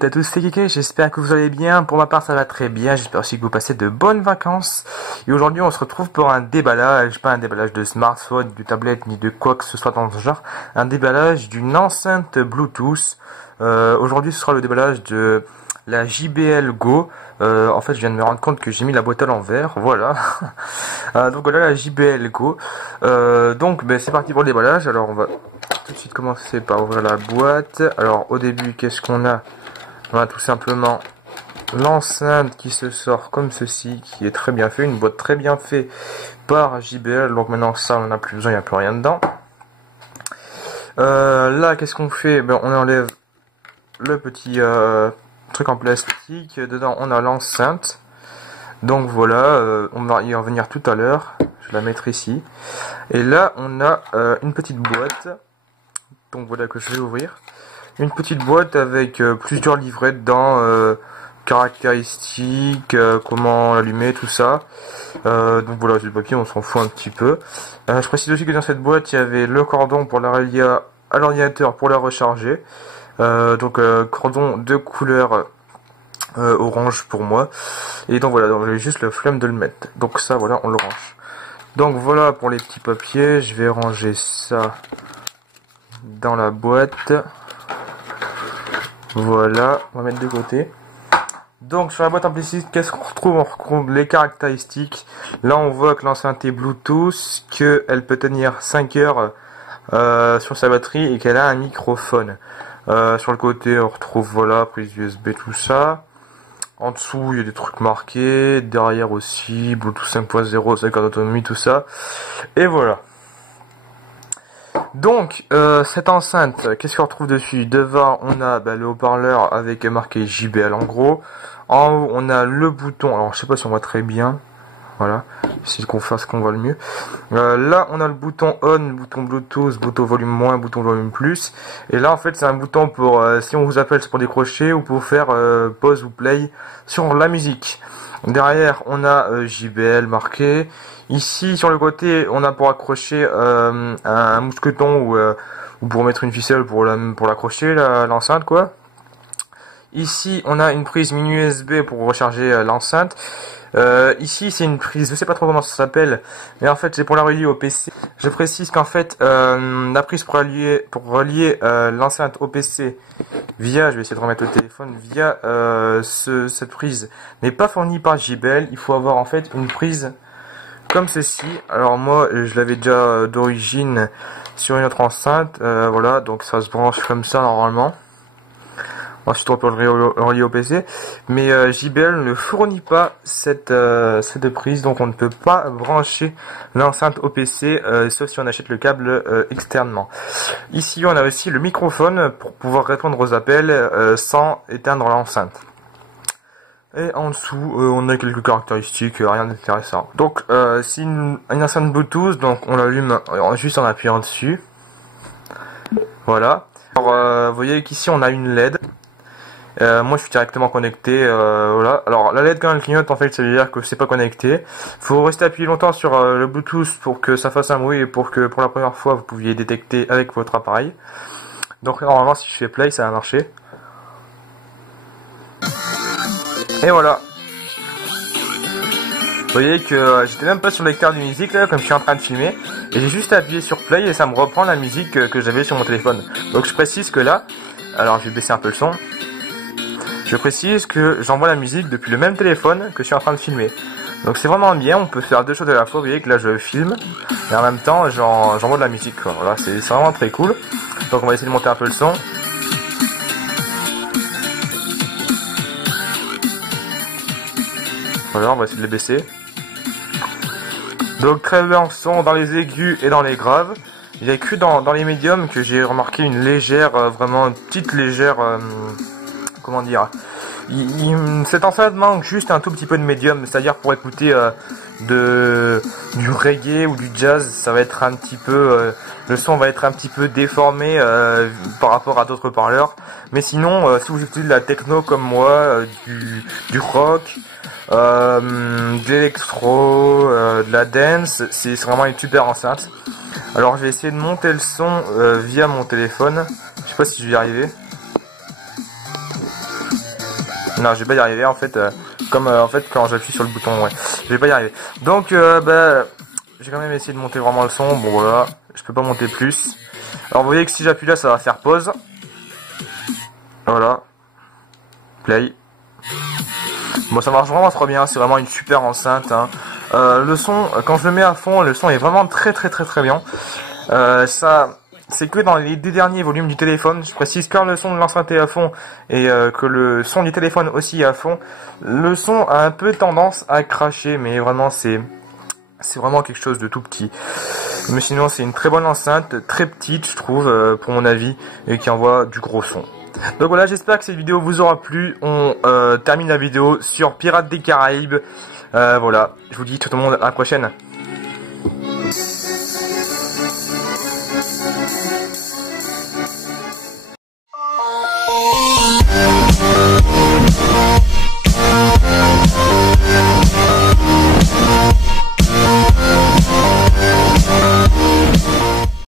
toutes et à tous, c'est Keke, j'espère que vous allez bien. Pour ma part ça va très bien, j'espère aussi que vous passez de bonnes vacances. Et aujourd'hui on se retrouve pour un déballage, pas un déballage de smartphone, de tablette, ni de quoi que ce soit dans ce genre. Un déballage d'une enceinte Bluetooth. Aujourd'hui ce sera le déballage de la JBL Go. En fait je viens de me rendre compte que j'ai mis la boîte à l'envers, voilà. Donc voilà la JBL Go. Donc c'est parti pour le déballage. Alors on va tout de suite commencer par ouvrir la boîte. Alors au début qu'est-ce qu'on a? On a tout simplement l'enceinte qui se sort comme ceci, qui est très bien fait, une boîte très bien faite par JBL. Donc maintenant ça on n'en a plus besoin, il n'y a plus rien dedans. Là qu'est-ce qu'on fait? On enlève le petit truc en plastique. Dedans on a l'enceinte. Donc voilà, on va y revenir tout à l'heure. Je vais la mettre ici. Et là on a une petite boîte. Donc voilà que je vais ouvrir. Une petite boîte avec plusieurs livrets dedans, caractéristiques, comment l'allumer, tout ça. Donc voilà, c'est le papier, on s'en fout un petit peu. Je précise aussi que dans cette boîte, il y avait le cordon pour la relier à l'ordinateur pour la recharger. Donc cordon de couleur orange pour moi. Et donc voilà, donc j'ai juste le flemme de le mettre. Donc ça, voilà, on le range. Donc voilà pour les petits papiers, je vais ranger ça dans la boîte. Voilà, on va mettre de côté. Donc sur la boîte en plastique, qu'est-ce qu'on retrouve? On retrouve les caractéristiques. Là on voit que l'enceinte est Bluetooth, qu'elle peut tenir 5 heures sur sa batterie et qu'elle a un microphone. Sur le côté on retrouve voilà, prise USB, tout ça. En dessous il y a des trucs marqués, derrière aussi, Bluetooth 5.0, 5 heures d'autonomie, tout ça. Et voilà. Donc cette enceinte, qu'est-ce qu'on retrouve dessus? Devant on a le haut-parleur avec marqué JBL en gros. En haut on a le bouton, alors je sais pas si on voit très bien. Voilà, essayer qu'on fasse qu'on voit le mieux. Là on a le bouton on, le bouton Bluetooth, bouton volume moins, bouton volume plus. Et là en fait c'est un bouton pour, si on vous appelle c'est pour décrocher ou pour faire pause ou play sur la musique. Derrière on a JBL marqué. Ici sur le côté on a pour accrocher un mousqueton ou pour mettre une ficelle pour l'accrocher l'enceinte quoi. Ici on a une prise mini USB pour recharger l'enceinte. Ici c'est une prise, je sais pas trop comment ça s'appelle, mais en fait c'est pour la relier au PC. Je précise qu'en fait la prise pour relier l'enceinte au PC via, je vais essayer de remettre le téléphone, via cette prise n'est pas fournie par JBL. Il faut avoir en fait une prise comme ceci. Alors moi je l'avais déjà d'origine sur une autre enceinte, voilà, donc ça se branche comme ça normalement. Ensuite on peut le relier au PC, mais JBL ne fournit pas cette prise, donc on ne peut pas brancher l'enceinte au PC, sauf si on achète le câble externement. Ici on a aussi le microphone pour pouvoir répondre aux appels sans éteindre l'enceinte. Et en dessous on a quelques caractéristiques, rien d'intéressant. Donc c'est une enceinte Bluetooth, donc on l'allume juste en appuyant dessus. Voilà. Alors vous voyez qu'ici on a une LED. Moi je suis directement connecté, voilà. Alors la LED quand elle clignote en fait ça veut dire que c'est pas connecté. Faut rester appuyé longtemps sur le Bluetooth pour que ça fasse un bruit et pour que pour la première fois vous pouviez détecter avec votre appareil. Donc normalement si je fais play ça va marcher. Et voilà. Vous voyez que j'étais même pas sur le lecteur de musique là comme je suis en train de filmer. Et j'ai juste appuyé sur play et ça me reprend la musique que j'avais sur mon téléphone. Donc je précise que là, alors je vais baisser un peu le son. Je précise que j'envoie la musique depuis le même téléphone que je suis en train de filmer. Donc c'est vraiment bien, on peut faire deux choses à la fois. Vous voyez que là je filme et en même temps j'envoie de la musique quoi. Voilà, c'est vraiment très cool. Donc on va essayer de monter un peu le son. Voilà, on va essayer de les baisser. Donc très bien son dans les aigus et dans les graves. Il n'y a que dans les médiums que j'ai remarqué une légère, vraiment une petite légère... comment dire, cette enceinte manque juste un tout petit peu de médium, c'est-à-dire pour écouter du reggae ou du jazz, ça va être un petit peu, le son va être un petit peu déformé par rapport à d'autres parleurs. Mais sinon, si vous écoutez de la techno comme moi, du rock, de l'électro, de la dance, c'est vraiment une super enceinte. Alors je vais essayer de monter le son via mon téléphone. Je sais pas si je vais y arriver. Non, je vais pas y arriver en fait. Comme en fait quand j'appuie sur le bouton, ouais. Je vais pas y arriver. Donc, bah, j'ai quand même essayé de monter vraiment le son. Bon voilà, je peux pas monter plus. Alors vous voyez que si j'appuie là, ça va faire pause. Voilà. Play. Bon, ça marche vraiment trop bien. C'est vraiment une super enceinte. Hein. Le son, quand je le mets à fond, le son est vraiment très bien. Ça, c'est que dans les deux derniers volumes du téléphone. Je précise, quand le son de l'enceinte est à fond et que le son du téléphone aussi est à fond, le son a un peu tendance à cracher, mais vraiment c'est vraiment quelque chose de tout petit. Mais sinon, c'est une très bonne enceinte, très petite, je trouve, pour mon avis, et qui envoie du gros son. Donc voilà, j'espère que cette vidéo vous aura plu. On termine la vidéo sur Pirates des Caraïbes. Voilà, je vous dis tout le monde à la prochaine.